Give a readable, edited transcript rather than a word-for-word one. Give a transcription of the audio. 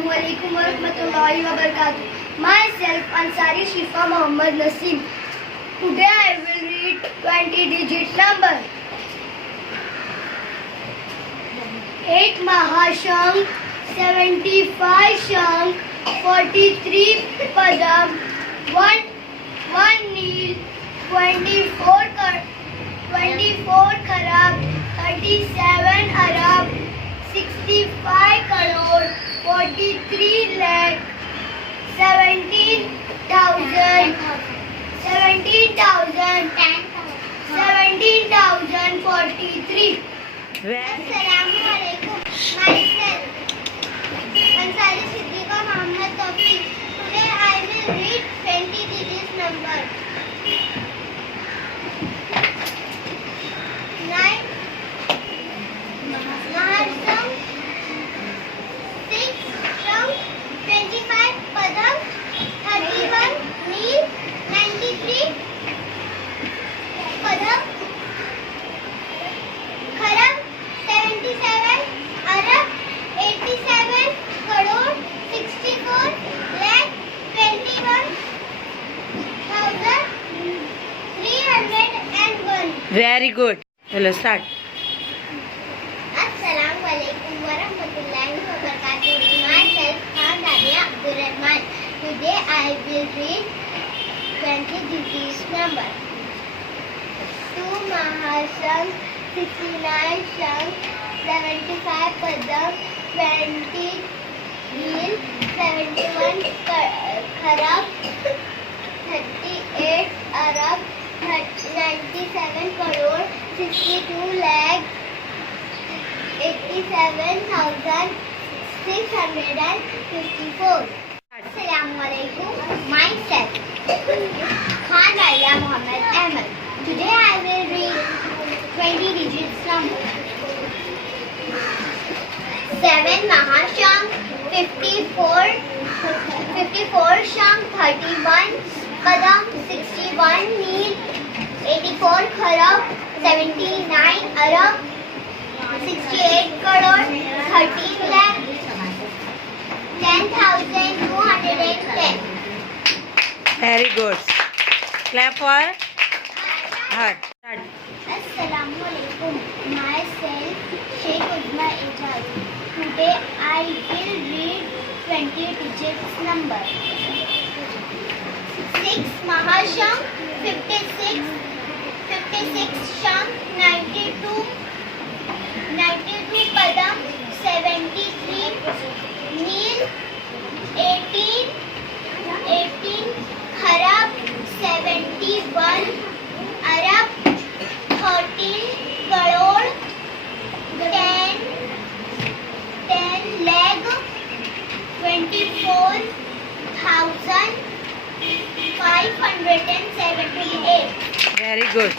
Assalamualaikum warahmatullahi wabarakatuh. Myself Ansari Shifa Muhammad Naseem. Today I will read 20-digit number. 8 Mahashank, 75 Shank, 43 Padam, 1 Neel, 24 Kharab, 37 Arab, 65 crore, 43 lakh, 17,043. Assalamualaikum. Myself, Ansari Siddiqa Muhammad Tawfiq. Today I will read 20 digits number. 9 Mahasam, 6 Sham, 25 Padam, 31 Neel, 93 Padam, Kharab, 77 Arab, 87 crore, 64 lakh, 21,301. Very good. Hello, start. Assalamualaikum warahmatullahi wabarakatuh. Myself Khairul Islam Urdu School. Today I will read 20 digits number. 2 Mahashank, 69 Shank, 75 Padam, 20 Neel, 71 Kharab, 38 Arab, 97 crore, 62 lakh, 87,654. Assalamualaikum. Myself, Khairul Islam Muhammad Ahmed. Today I will read 20 digits number. 7 Mahashank, 54 Shank, 31 Padam, 61 Neel, 84 Kharab, 79 Arab, 68 crore, 13 lakh, 10,210. Very good. Clap for her. Start. Assalamualaikum. Myself Sheikh Uzma Ijaz. Today I will read 20 digits number. 6 Mahashank, 56 Shank, 92 Padam, 73 Neel, 18 Kharab, 71 Arab, 13 crore, 10 lakh, 24,578. Very good.